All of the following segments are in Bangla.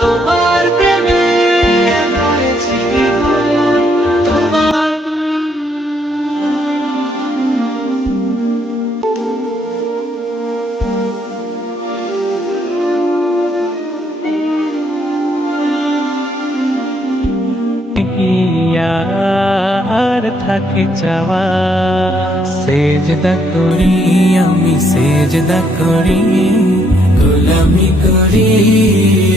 তোমার প্রেমে হয়েছি বিভোর তোমার। আর থাকে চাওয়া। সেজদা করি আমি সেজদা করি। গোলামি করি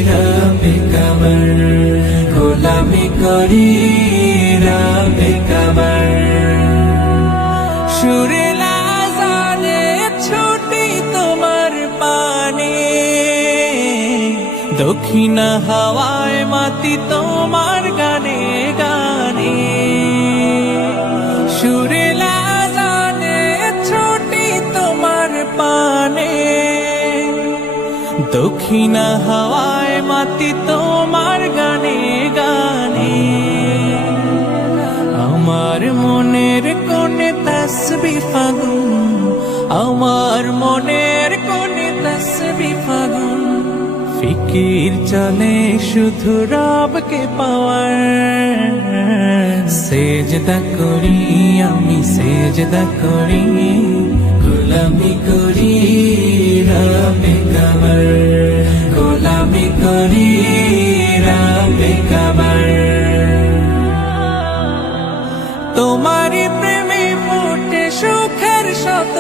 রাবে কামর। গোলামি করি রাবে কামর। সুরে লাজানে ছুটি তোমার পানে। দক্ষিণা হাওয়ায় মাতি তোমার গানে গানে। দক্ষিণা হাওয়ায় মাতি তোমার গানে গানে। আমার মনের কোণে তসবি ফাগুন, আমার মনের কোণে তসবি ফাগুন। ফিকির চলে শুধু রবকে পাওয়ার। সেজদা করি আমি, সেজদা করি, গোলামি করি রবে কামর। প্রেমে ফুটে সুখের শত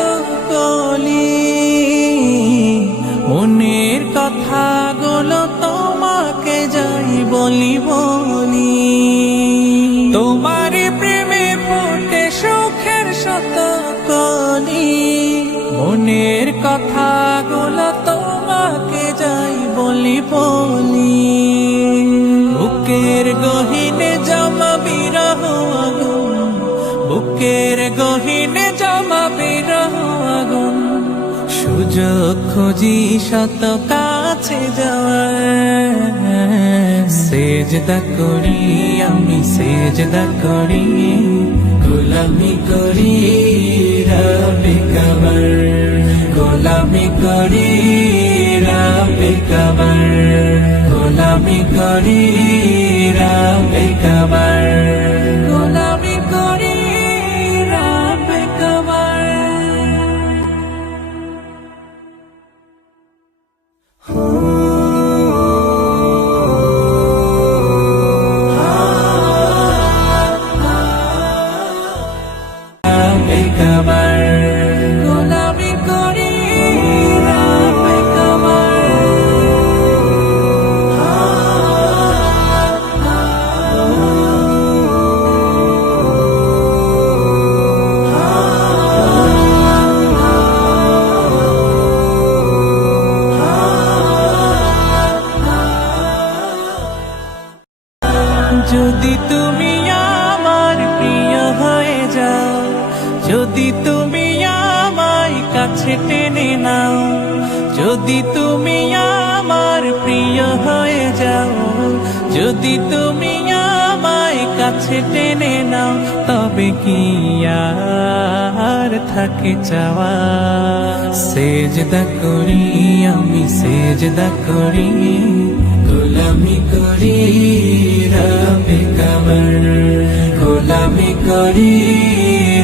কলি মনের কথাগুলো তোমাকে যাই বলি বলি। তোমারই প্রেমে ফুটে সুখের শত কলি মনের কথাগুলো তোমাকে যাই বলি বলি। খুঁজি শত কাছে যাওয়ার। সেজদা করি আমি, সেজদা করি, গোলামি করি রবে কবর গোলামি করি রবে কবর গোলামি করি রবে কবর কবর গোলামি যদি তুমি যদি তুমি আমার প্রিয় হয়ে যাও, যদি তুমি আমায় কাছে টেনে নাও, তবে কি আর থাকে চাওয়া? সেজদা করি আমি, সেজদা করি, গোলামি করি রবে কবর গোলামি করি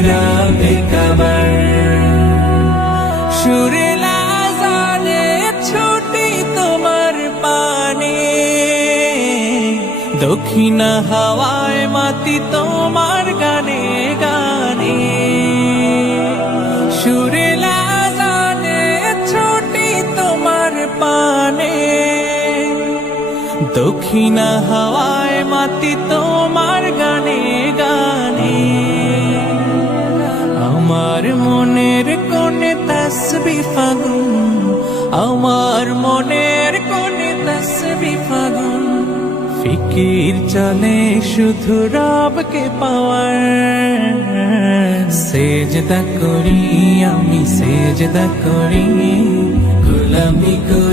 রবে কবর দক্ষিণা হাওয়ায় মাতি তোমার গানে গানে। সুরে লাজানে ছুটি তোমার পানে। দক্ষিণা হাওয়ায় মাতি তোমার ফিকির চলে শুধু রবকে পাওয়ার। সেজদা করি আমি সেজদা করি গোলামি করি।